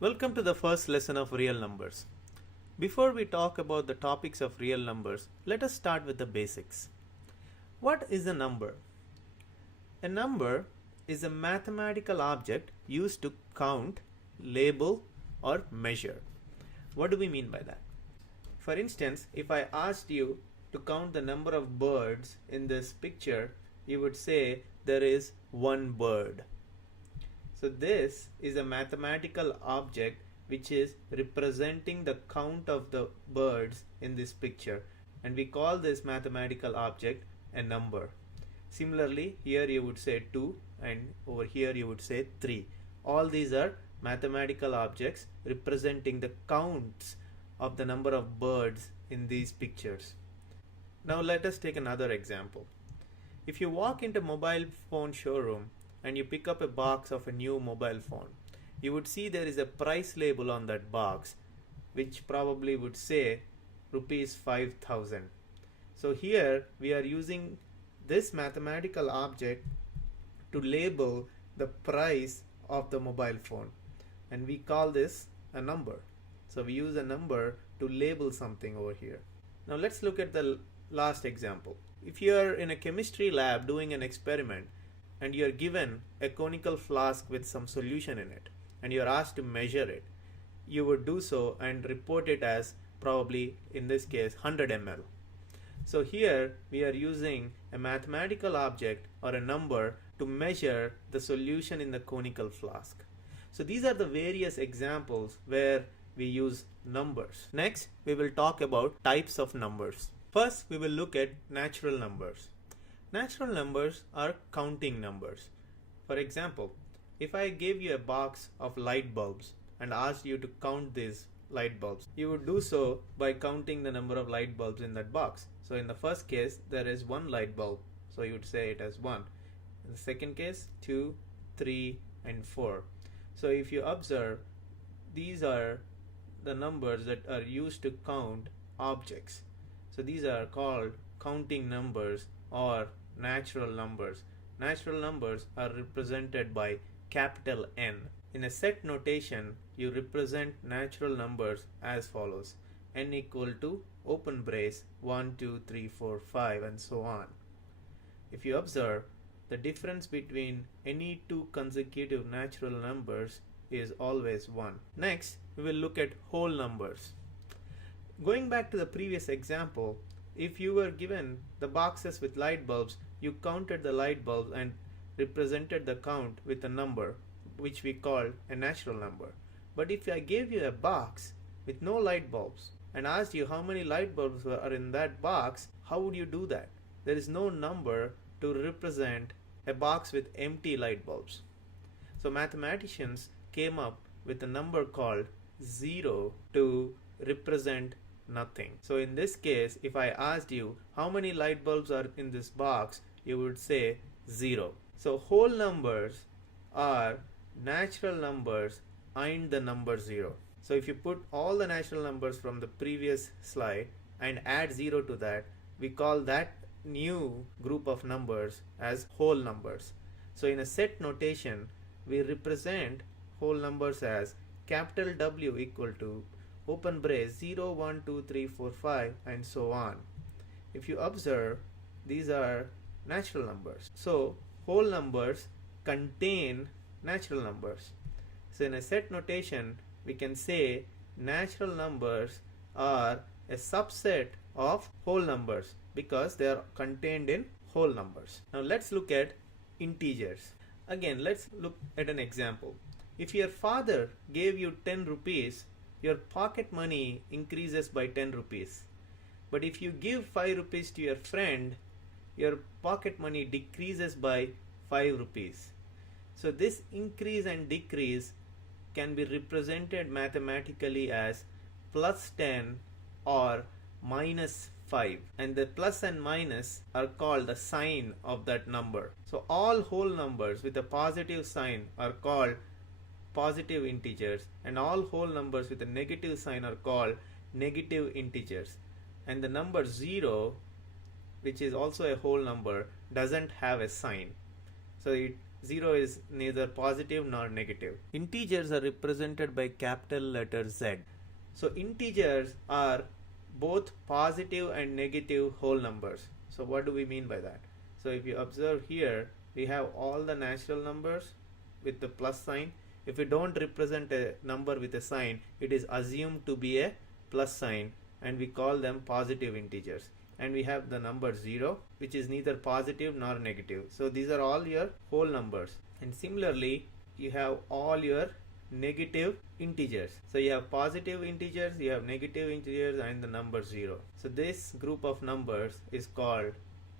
Welcome to the first lesson of real numbers. Before we talk about the topics of real numbers, let us start with the basics. What is a number? A number is a mathematical object used to count, label, or measure. What do we mean by that? For instance, if I asked you to count the number of birds in this picture, you would say there is one bird. So this is a mathematical object which is representing the count of the birds in this picture, and we call this mathematical object a number. Similarly, here you would say 2 and over here you would say 3. All these are mathematical objects representing the counts of the number of birds in these pictures. Now let us take another example. If you walk into a mobile phone showroom and you pick up a box of a new mobile phone, you would see there is a price label on that box which probably would say rupees 5,000. So here we are using this mathematical object to label the price of the mobile phone, and we call this a number. So we use a number to label something over here. Now let's look at the last example. If you are in a chemistry lab doing an experiment and you are given a conical flask with some solution in it and you are asked to measure it, you would do so and report it as probably, in this case, 100 ml. So here we are using a mathematical object or a number to measure the solution in the conical flask. So these are the various examples where we use numbers. Next, we will talk about types of numbers. First, we will look at natural numbers. Natural numbers are counting numbers. For example, if I gave you a box of light bulbs and asked you to count these light bulbs, you would do so by counting the number of light bulbs in that box. So in the first case, there is one light bulb, so you would say it as 1. In the second case, 2, 3, and 4. So if you observe, these are the numbers that are used to count objects. So these are called counting numbers or natural numbers. Natural numbers are represented by capital N. In a set notation, you represent natural numbers as follows: n equal to open brace 1, 2, 3, 4, 5 and so on. If you observe, the difference between any two consecutive natural numbers is always 1. Next, we will look at whole numbers. Going back to the previous example, if you were given the boxes with light bulbs, you counted the light bulbs and represented the count with a number which we called a natural number. But if I gave you a box with no light bulbs and asked you how many light bulbs are in that box, how would you do that? There is no number to represent a box with empty light bulbs. So mathematicians came up with a number called 0 to represent nothing. So in this case, if I asked you how many light bulbs are in this box, you would say 0. So whole numbers are natural numbers and the number 0. So if you put all the natural numbers from the previous slide and add 0 to that, we call that new group of numbers as whole numbers. So in a set notation, we represent whole numbers as capital W equal to open brace 0, 1, 2, 3, 4, 5 and so on. If you observe, these are natural numbers. So whole numbers contain natural numbers. So in a set notation, we can say natural numbers are a subset of whole numbers because they are contained in whole numbers. Now let's look at integers. Again, let's look at an example. If your father gave you 10 rupees, your pocket money increases by 10 rupees. But if you give 5 rupees to your friend, your pocket money decreases by 5 rupees. So this increase and decrease can be represented mathematically as plus 10 or minus 5, and the plus and minus are called the sign of that number. So all whole numbers with a positive sign are called positive integers, and all whole numbers with a negative sign are called negative integers. And the number 0, which is also a whole number, doesn't have a sign. So it 0 is neither positive nor negative. Integers are represented by capital letter Z. So integers are both positive and negative whole numbers. So what do we mean by that? So if you observe here, we have all the natural numbers with the plus sign. If we don't represent a number with a sign, it is assumed to be a plus sign, and we call them positive integers. And we have the number 0, which is neither positive nor negative. So these are all your whole numbers. And similarly, you have all your negative integers. So you have positive integers, you have negative integers, and the number 0. So this group of numbers is called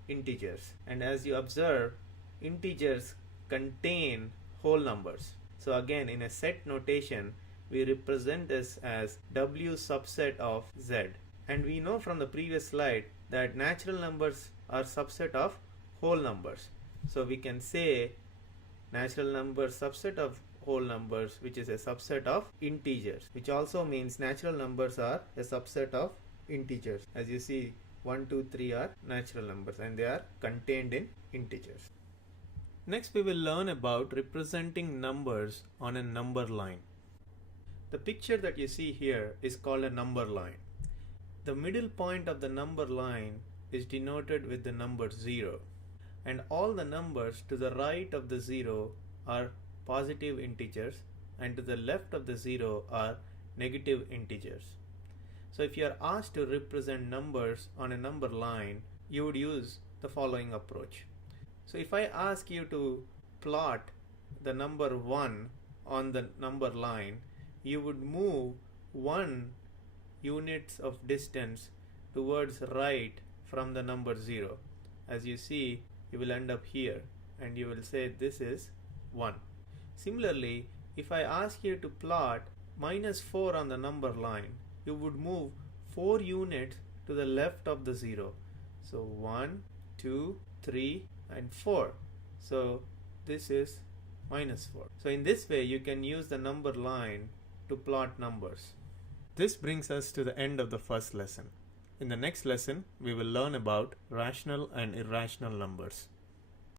integers. And as you observe, integers contain whole numbers. So again, in a set notation, we represent this as W subset of Z. And we know from the previous slide that natural numbers are subset of whole numbers. So we can say natural number subset of whole numbers, which is a subset of integers, which also means natural numbers are a subset of integers. As you see, 1, 2, 3 are natural numbers and they are contained in integers. Next, we will learn about representing numbers on a number line. The picture that you see here is called a number line. The middle point of the number line is denoted with the number 0, and all the numbers to the right of the 0 are positive integers and to the left of the 0 are negative integers. So if you are asked to represent numbers on a number line, you would use the following approach. So if I ask you to plot the number 1 on the number line, you would move 1 units of distance towards right from the number 0. As you see, you will end up here and you will say this is 1. Similarly, if I ask you to plot -4 on the number line, you would move 4 units to the left of the 0. So 1, 2, 3 and 4. So this is -4. So in this way you can use the number line to plot numbers. This brings us to the end of the first lesson. In the next lesson, we will learn about rational and irrational numbers.